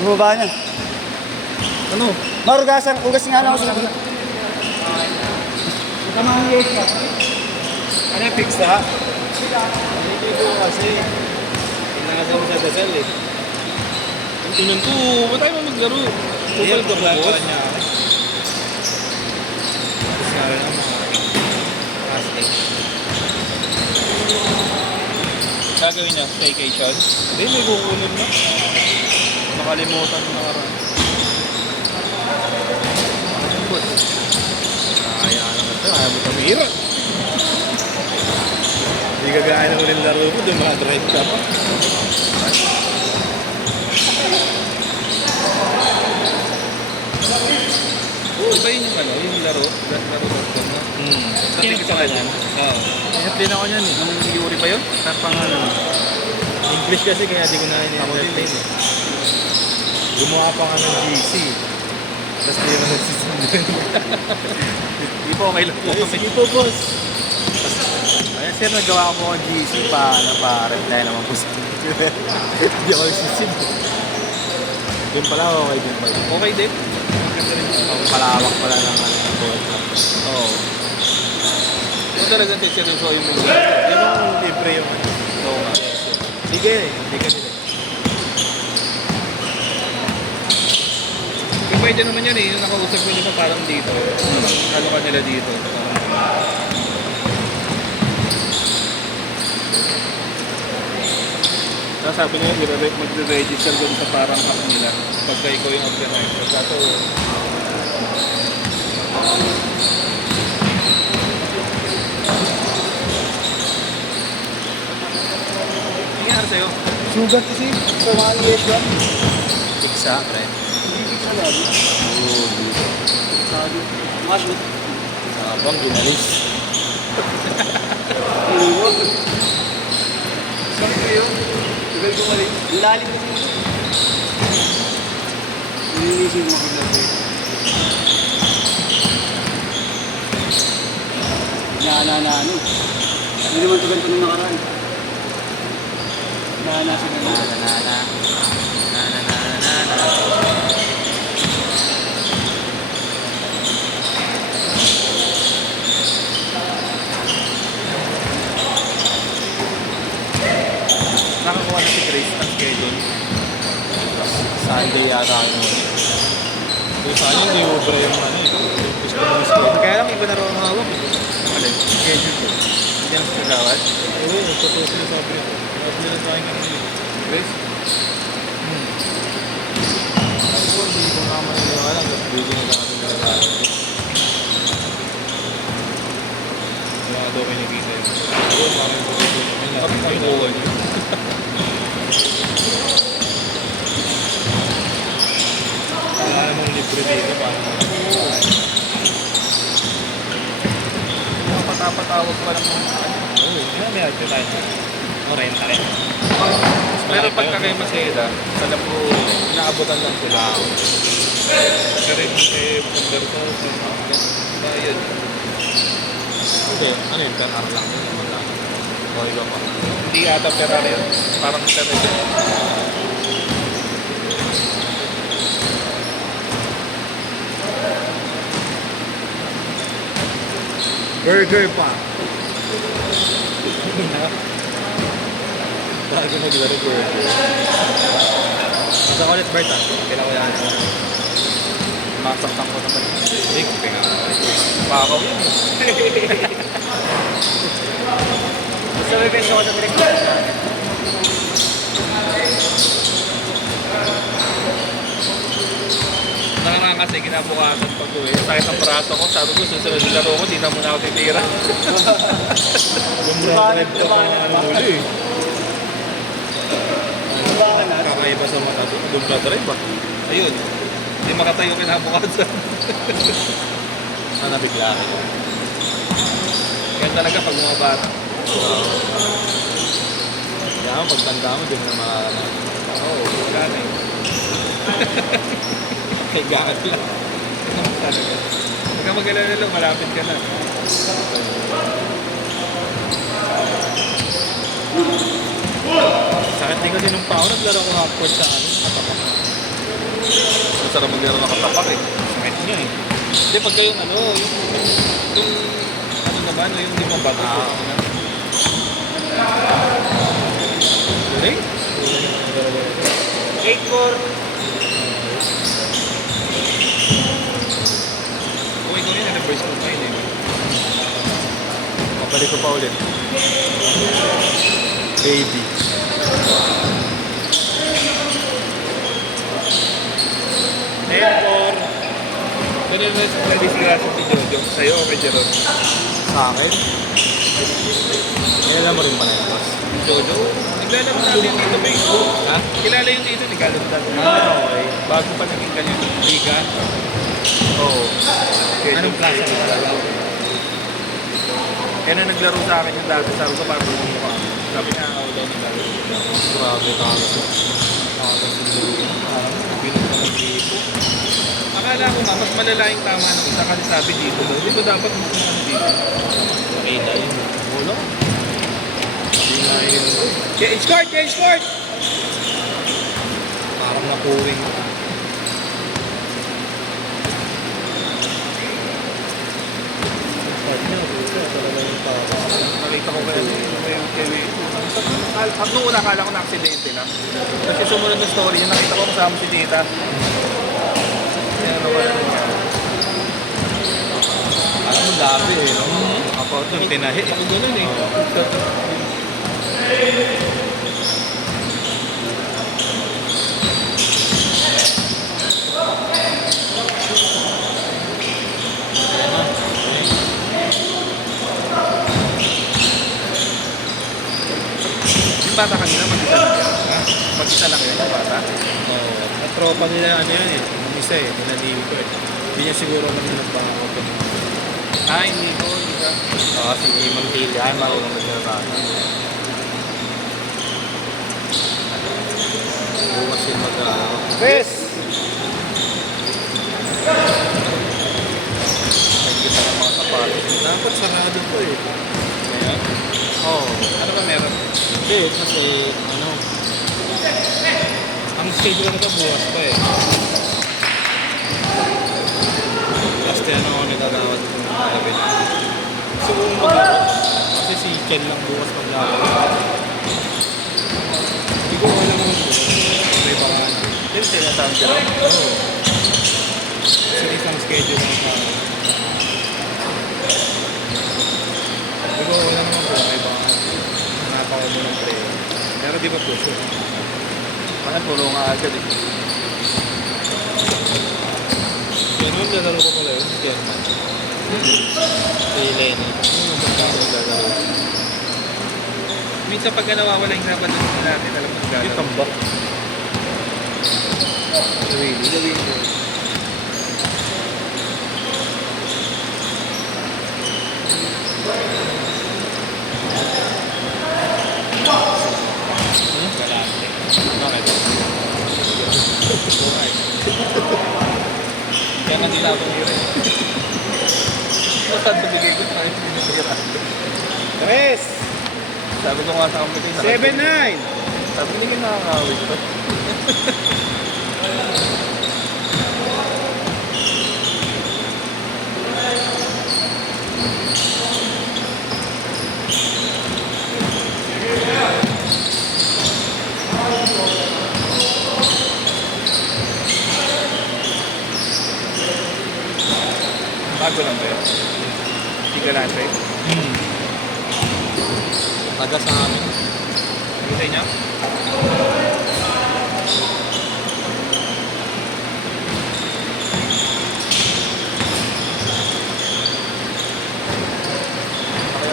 Bumaba na. Ano? Marugasan, ugas nga lang ako sa dito. Tama ang yes ka. Ano yung fix ha? Hindi ko kasi pinasa mo sa dasal eh. Ang tinan ko, ba't tayo mo maglaro? Kupal ko ba ko? Sabi na mga casting. Gagawin niya staycation? Hindi, may kukulon na. Nakalimutan mo nakaraan. Ano boss? Kaya naman ito, ayaw mo tumira. Hindi ka gaya na ulit laro mo, doon makadrive ka pa. Iba yun yung ano, yung laro, laro ko na. Natin ka niyan? Oo. Inaplane ako niyan eh. Anong Yuri ba yun? Sa pangalan. English kasi kaya di ko na in-entertain eh. Gumawa pa nga ng GC. Tapos di naman nagsisundan. Di po, okay lang po kami. Sige po, boss. Ayan sir, nagawa ko ng GC para reply naman po sa hindi ako nagsisundan. Doon pala, okay din pa yun. Okay din. Palawak pala ng oo. Kung talagang seryoso yung mga yung libre yung oo nga. Sige, hindi ka nila. Kung pwede naman yan eh, yung nakausap ko nila parang dito. Ano ka nila dito. Sabi nila, magre-register doon sa parang hack nila pagka ikaw yung organizer. Kaso, nangyari sa'yo? Sugat kasi. Tama ang yes ka. Iksa, pre. Iksa lagi. Oo, dito. Sabi. Masud. Habang ginalis. Iiwag. Saan ko yun? Tugal ko mali. Lalim kasi. Nilinisip mo kagad. Ano. Hindi naman tugal ko nung nakaraan. Sa ganun. Nakakuha na si Grace ang schedule. Sunday yata ako. Kung saan yun, hindi ubra yung ano eh. Kaya lang iba na rin ang hawak. Alin? Schedule ko. Hindi ang kagawad? Oo, totoo sila sabi nito. Tapos nila sa akin kanina. Grace? Ako, hindi ko naman nila alam. Tapos buti na kami nila tayo. Wala daw kayo nakita yun. Oo, parang buti. Kami yung uwan yun. Wala namang libre dito. Paano mo patapatawag pa lang mga oo, hindi may arte tayo. O, renta rin. Pero pagka kayo maseda, alam ko, inaabutan lang sila. Kasi rin kasi pagdar ko, bayad. Hindi, ano yun, per hour lang yun. O, iba pa. Hindi ata per hour yun. Parang per hour. Burger pa. Bago naglaro burger. Masa ulit, Bert ah. Kailan ko yan. Masaktan ko naman. Hindi ko pinakaw. Pakaw yun. Gusto mo yung beso ko sa direct. Nakaraan kasi kinabukasan pag uwi. Sakit ang braso ko. Sabi ko, susunod yung laro ko, di na muna ako titira. Lumrap ko ang huli eh. Kakaiba sa mata doon. Lumrap drive ba? Ayun. Hindi makatayo kinabukasan. Nabigla ka. Yan talaga pag mga bata. Kaya pagtanda mo, din na makakaroon. Oo, gano'n. Kay gaan lang. Talaga. Huwag ka mag-alala lang, malapit ka na. Sakit din kasi nung pao, naglaro ko half-court sa ano, katapak. Masarap maglaro ng katapak eh. Sakit niya eh. Hindi, pagka yung ano, yung ano naman, yung limang bato. Okay? 8-4. Kung ikaw yun, reverse ko kayo eh. Mabalik ko pa ulit. Baby. Or, ganun na sa disgrasya si Jojo. Sa'yo o kay Jeron? Sa akin? Kailan mo rin ba na yun, boss? Jojo? Naglalaro natin dito ba yun? Ha? Kilala yung dito, naglalaro natin. Okay. Bago pa naging ganyan, liga. Oo. Anong klase ng laro? Kaya na naglaro sa akin yung dati, sabi ko parang mukha. Sabi niya, ako daw naglaro. Grabe ka kasi. Parang binog na mag-iipo. Akala ko nga, mas malala yung tama ng isa kasi sabi dito daw. Di ba dapat mas ano dito? Makita yun. Wala. Hindi nga yun. Kaya escort! Kaya escort! Parang napuwing. Nakita ko kaya yung kaya nung una akala ko na aksidente lang. Kasi sumunod na story niya, nakita ko kasama si tita. Kaya ano ba nangyari? Alam mo dati eh, no? Ako, yung tinahi. Ako ganun eh. Yung bata kanina, mag-isa lang yan. Mag-isa lang yan yung bata. Oo. At tropa nila ano yan eh. Ang isa eh. Pinaliwi ko eh. Hindi niya siguro naman nagpangakot. Ah, hindi ko. Hindi ka. Oo, si Imang Tilly. Ay, marunong naglalaro. Bukas yun mag-aaral. Bes! Nagkita ng mga sapatos. Dapat sarado to eh. Ayan. Oo. Ano ba meron? Hindi, kasi ano. Ang schedule nito bukas pa eh. Last year ako nagagawad ng gabi na. So kung maglaro, kasi si Ken lang bukas maglaro. Hindi ko alam kung may pangalan. Yung sinasabi ko. Oo. Kasi isang schedule lang sa hindi ko alam naman kung may pangalan. Napakaw mo ng player. Pero di ba puso? Parang puro nga agad eh. Yan yung lalaro ko pala yun, si Kerman. Si Lenny. Yung magkano yung lalaro. Minsan pagka nawawala yung sabat natin, alam mo Yung gano'n. tambak. Really? Gawin ko. Bakit? Kaya nga nila akong hira eh. Basta bigay ko tayo pinahira. Tres! Sabi ko nga sa company na. 7-9! Sabi hindi kayo nakakawit pa. Bago lang ba yun? Tigalante. Taga sa amin. Ano sa inyo?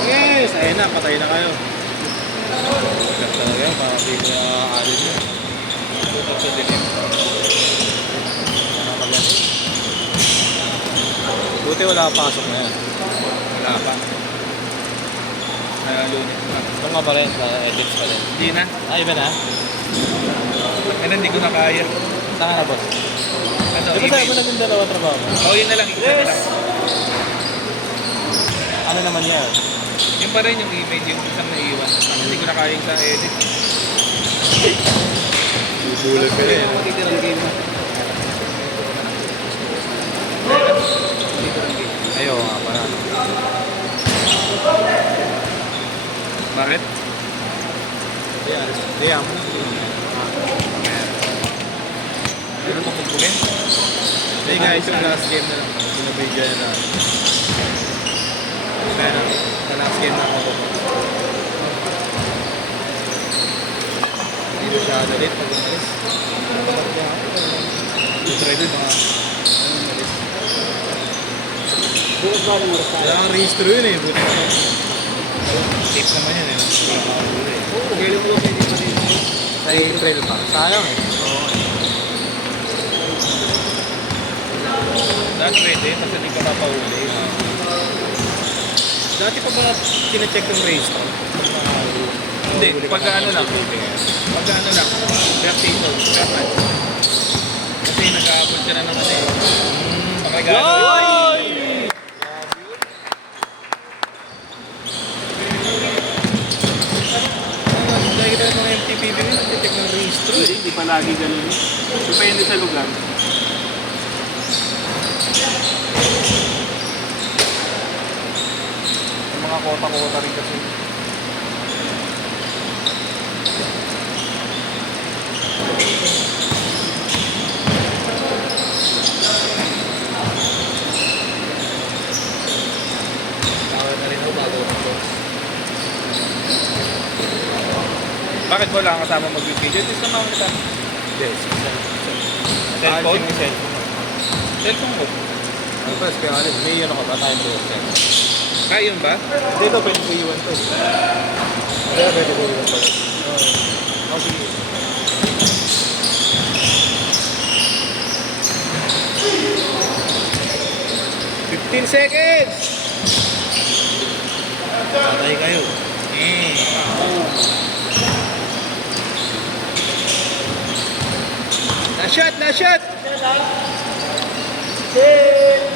Yes! Ayun na, patay na kayo. Gas talaga yan, para di mo alin yun. Tutok sa dilim. Para pag ano. Buti wala pasok na yan. Wala pa. Lunes na. Ito nga pa rin, sa edits pa rin. Hindi na. Ay, iba na? Ano, hindi ko na kaya. Saan ka na, boss? Ano, Di ba tayo mo email? naging dalawa trabaho mo? Oo, yun na lang. Isa na lang. Ano naman yan? Yung pa rin yung email, yung isang naiwan. Hindi ko na kaya yung sa edit. Bubulay ka rin. Magtitirang game na. Dito lang gate. Ayaw nga pala. Bakit? Diyan. Meron pa kumpugin? Hey guys, yung last game na lang. Pinabigyan na lang. Kaya na, sa last game na ako. Hindi masyado late pag umalis. Try din mga umalis. Bukas ba ng oras tayo? Wala kang registro yun eh. Buti na. Safe naman yun eh. Wala kang huli eh. Oo, kailan mo lang pwede pa rin. Sa trail pa. Sayang eh. Dahil pwede, kasi hindi ka papahuli. Dati pa ba kina-check yung registro? Hindi, pagka ano lang. Pagka ano lang. Per season, per match. Kasi nag-aabot siya na ng ano eh. Pakagano. Lagi tayo ng MTPB rin, nag-check ng registro eh. Hindi pa lagi ganun. Depende sa lugar. Yung mga kota-kota rin kasi. Tawag na rin ako bago ako. Bakit mo lang kasama mag-video? Just naman kita. Yes. Cellphone? Yung cellphone. Cellphone ko. Ano pa, kaya alis, may ano ka ba? Time to set. Kaya yun ba? Dito pwede ko iwan to. Kaya pwede ko iwan to. Oh, sige. "15 seconds!" Patay kayo. Na-shot! Na-shot! Sit!